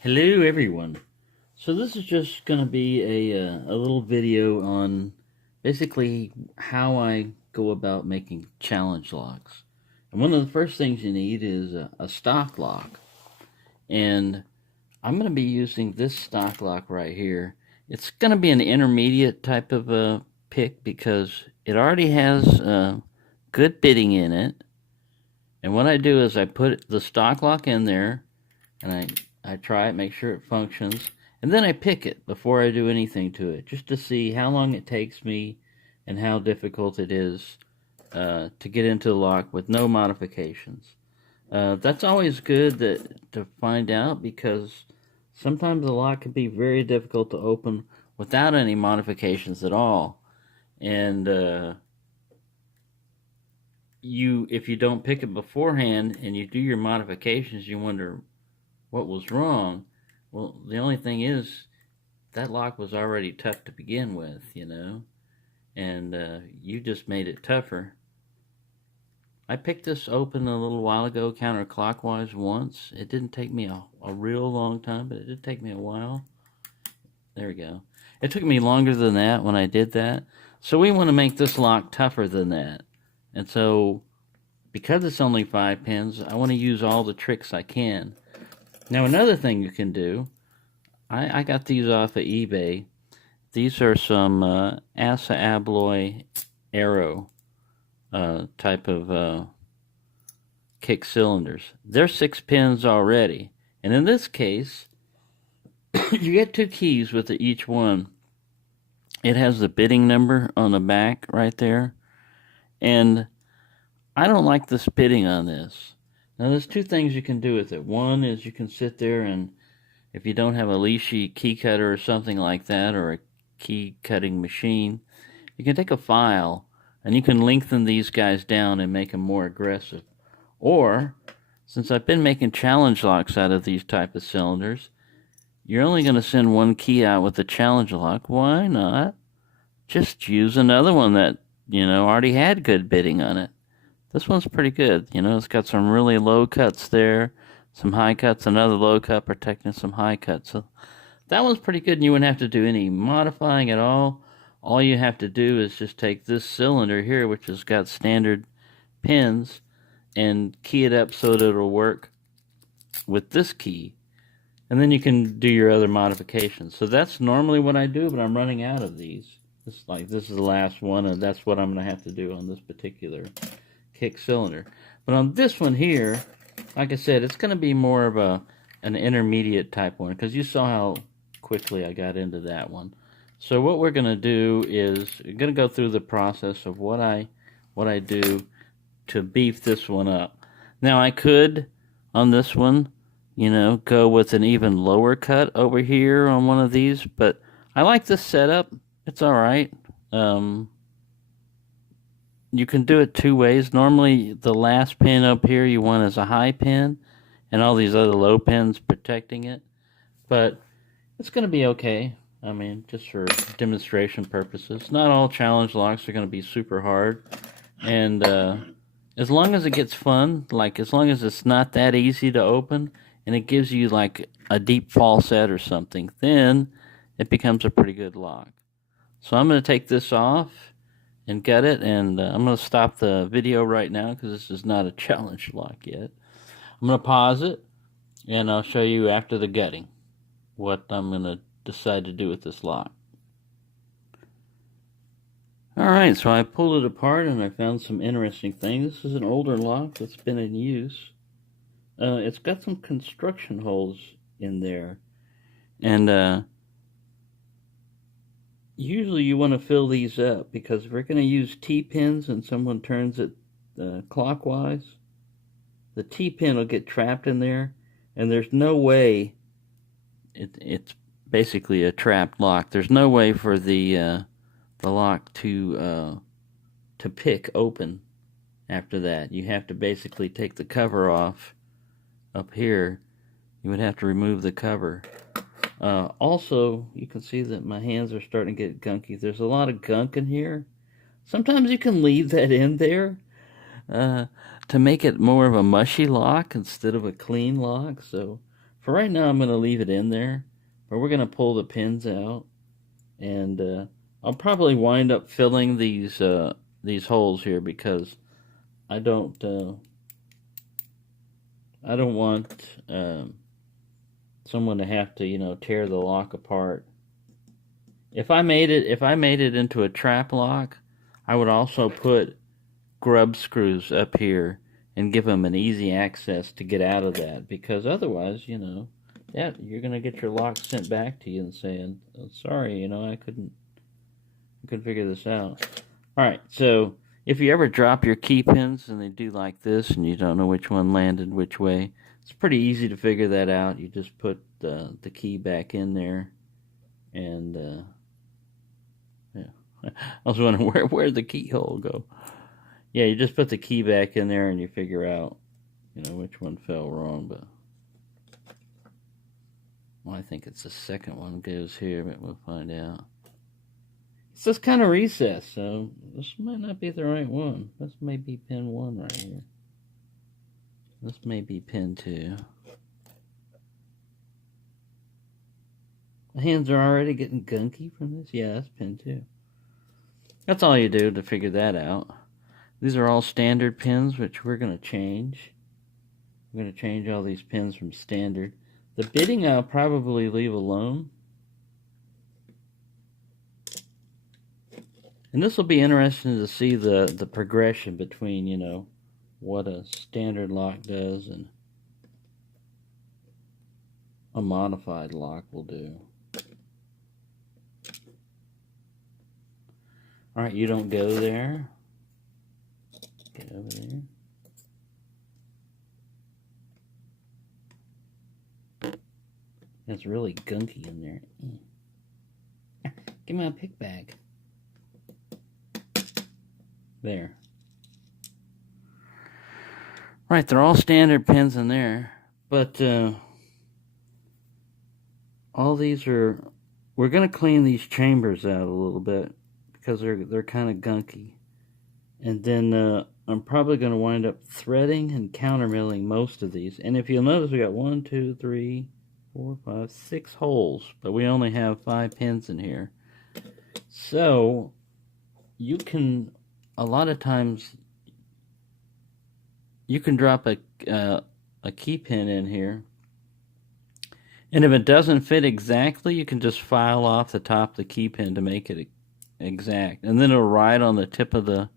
Hello everyone. So this is just going to be a little video on basically how I go about making challenge locks. And one of the first things you need is a stock lock. And I'm going to be using this stock lock right here. It's going to be an intermediate type of pick because it already has good bitting in it. And what I do is I put the stock lock in there and I try it, make sure it functions, and then I pick it before I do anything to it, just to see how long it takes me and how difficult it is to get into the lock with no modifications. That's always good to find out because sometimes the lock can be very difficult to open without any modifications at all. And if you don't pick it beforehand and you do your modifications, you wonder what was wrong. Well, the only thing is that lock was already tough to begin with, and you just made it tougher. I picked this open a little while ago counterclockwise once. It didn't take me a real long time, but it did take me a while. There we go. It took me longer than that when I did that. So we want to make this lock tougher than that. And so because it's only 5 pins, I want to use all the tricks I can. Now another thing you can do, I got these off of eBay. These are some ASSA ABLOY Aero type of kick cylinders. They're 6 pins already. And in this case, you get 2 keys with each one. It has the bitting number on the back right there. And I don't like the bitting on this. Now there's 2 things you can do with it. One is you can sit there and if you don't have a Lishi key cutter or something like that, or a key cutting machine, you can take a file and you can lengthen these guys down and make them more aggressive. Or, since I've been making challenge locks out of these type of cylinders, you're only going to send 1 key out with the challenge lock. Why not just use another one that, already had good bitting on it? This one's pretty good. It's got some really low cuts there, some high cuts, another low cut protecting some high cuts. So that one's pretty good, and you wouldn't have to do any modifying at all. All you have to do is just take this cylinder here, which has got standard pins, and key it up so that it'll work with this key. And then you can do your other modifications. So that's normally what I do, but I'm running out of these. This is the last one, and that's what I'm going to have to do on this particular kick cylinder. But on this one here, like I said, it's going to be more of an intermediate type one because you saw how quickly I got into that one. So what we're going to do is we're going to go through the process of what I do to beef this one up. Now I could on this one, go with an even lower cut over here on one of these, but I like this setup. It's all right. You can do it 2 ways. Normally, the last pin up here you want is a high pin, and all these other low pins protecting it. But it's going to be okay. I mean, just for demonstration purposes. Not all challenge locks are going to be super hard. And as long as it gets fun, like as long as it's not that easy to open, and it gives you like a deep falset or something, then it becomes a pretty good lock. So I'm going to take this off and gut it, and I'm going to stop the video right now because this is not a challenge lock yet. I'm going to pause it, and I'll show you after the gutting what I'm going to decide to do with this lock. Alright, so I pulled it apart and I found some interesting things. This is an older lock that's been in use. It's got some construction holes in there, and usually you want to fill these up because if we're going to use T-pins and someone turns it clockwise, the T-pin will get trapped in there, and there's no way, it's basically a trapped lock. There's no way for the lock to pick open after that. You have to basically take the cover off up here. You would have to remove the cover. Also, you can see that my hands are starting to get gunky. There's a lot of gunk in here. Sometimes you can leave that in there to make it more of a mushy lock instead of a clean lock. So For right now, I'm going to leave it in there, but we're going to pull the pins out, and I'll probably wind up filling these holes here because I don't want someone to have to tear the lock apart. If I made it into a trap lock, I would also put grub screws up here and give them an easy access to get out of that, because otherwise, you're gonna get your lock sent back to you and saying, oh, sorry, I couldn't figure this out. All right, so if you ever drop your key pins and they do like this and you don't know which one landed which way, it's pretty easy to figure that out. You just put the key back in there, and yeah. I was wondering where'd the keyhole go. Yeah, you just put the key back in there and you figure out, which one fell wrong. But I think it's the second one goes here, but we'll find out. It's just kind of recessed, so this might not be the right one. This may be pin 1 right here. This may be pin 2. The hands are already getting gunky from this. Yeah, that's pin 2. That's all you do to figure that out. These are all standard pins, which we're going to change. We're going to change all these pins from standard. The bitting I'll probably leave alone. And this will be interesting to see the progression between, what a standard lock does and a modified lock will do. Alright, you don't go there. Get over there. It's really gunky in there. Give me my pick bag. There. Right, they're all standard pins in there, but all these are. We're going to clean these chambers out a little bit because they're kind of gunky, and then I'm probably going to wind up threading and countermilling most of these. And if you'll notice, we got 1, 2, 3, 4, 5, 6 holes, but we only have 5 pins in here. So you can, a lot of times, you can drop a key pin in here, and if it doesn't fit exactly, you can just file off the top of the key pin to make it exact, and then it'll ride on the tip of the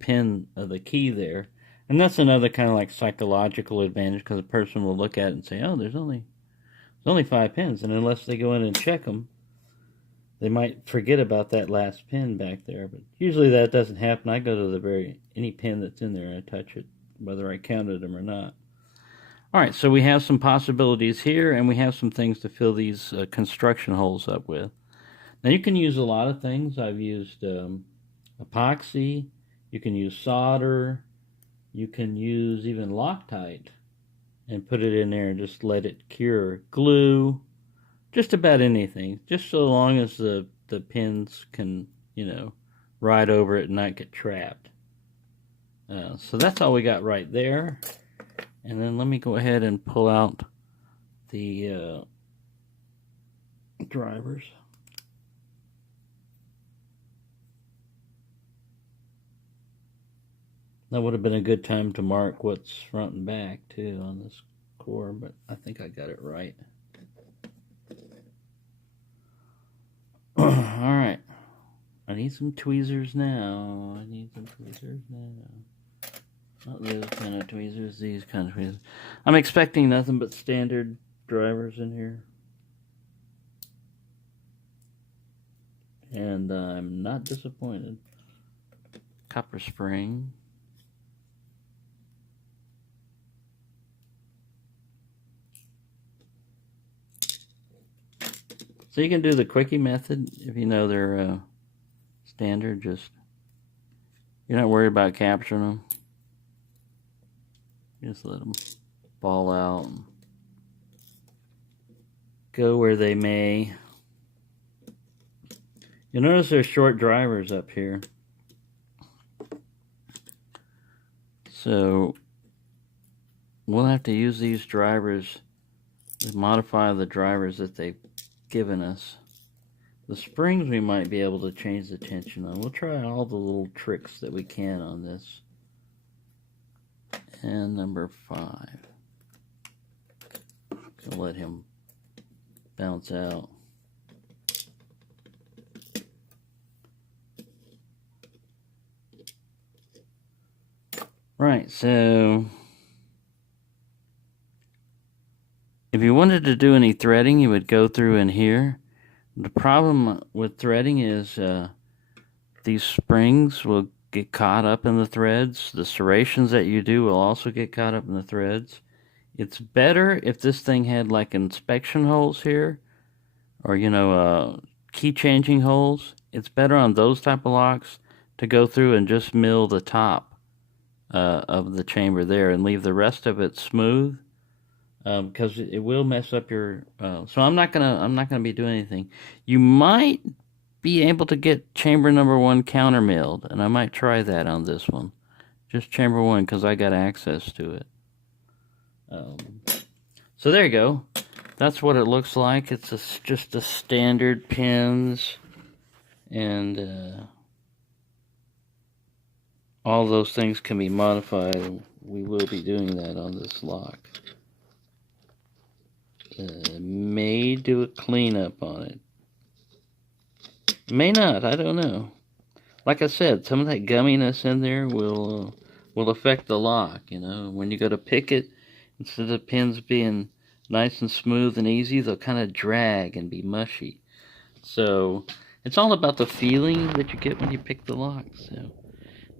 pin of the key there. And that's another kind of like psychological advantage, because a person will look at it and say, oh, there's only 5 pins, and unless they go in and check them, they might forget about that last pin back there. But usually that doesn't happen. I go to any pin that's in there, I touch it, whether I counted them or not. Alright, so we have some possibilities here, and we have some things to fill these construction holes up with. Now you can use a lot of things. I've used epoxy, you can use solder, you can use even Loctite and put it in there and just let it cure. Glue, just about anything, just so long as the pins can, ride over it and not get trapped. So that's all we got right there. And then let me go ahead and pull out the drivers. That would have been a good time to mark what's front and back too on this core, but I think I got it right. Alright. I need some tweezers now. Not those kind of tweezers, these kind of tweezers. I'm expecting nothing but standard drivers in here. And I'm not disappointed. Copper spring. So you can do the quickie method if you know they're standard. Just, you're not worried about capturing them. Just let them fall out and go where they may. You'll notice there's short drivers up here. So we'll have to use these drivers modify the drivers that they've given us. The springs we might be able to change the tension on. We'll try all the little tricks that we can on this. And number 5. So let him bounce out. Right, so if you wanted to do any threading, you would go through in here. The problem with threading is these springs will get caught up in the threads. The serrations that you do will also get caught up in the threads. It's better if this thing had like inspection holes here, or key changing holes. It's better on those type of locks to go through and just mill the top of the chamber there and leave the rest of it smooth, because it will mess up your. So I'm not gonna be doing anything. You might be able to get chamber number 1 counter milled, and I might try that on this one, just chamber 1, because I got access to it. So there you go. That's what it looks like. It's just a standard pins, and all those things can be modified. We will be doing that on this lock. May do a cleanup on it. May not, I don't know. Like I said, some of that gumminess in there will affect the lock, When you go to pick it, instead of the pins being nice and smooth and easy, they'll kind of drag and be mushy. So it's all about the feeling that you get when you pick the lock. So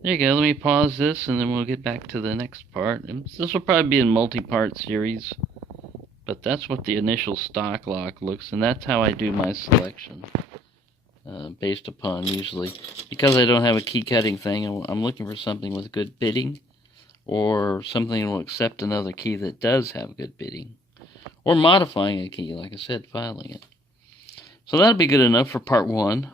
there you go. Let me pause this, and then we'll get back to the next part. And this will probably be a multi-part series, but that's what the initial stock lock looks, and that's how I do my selection, based upon, usually, because I don't have a key cutting thing, I'm looking for something with good bitting, or something that will accept another key that does have good bitting, or modifying a key, like I said, filing it. So that'll be good enough for part 1.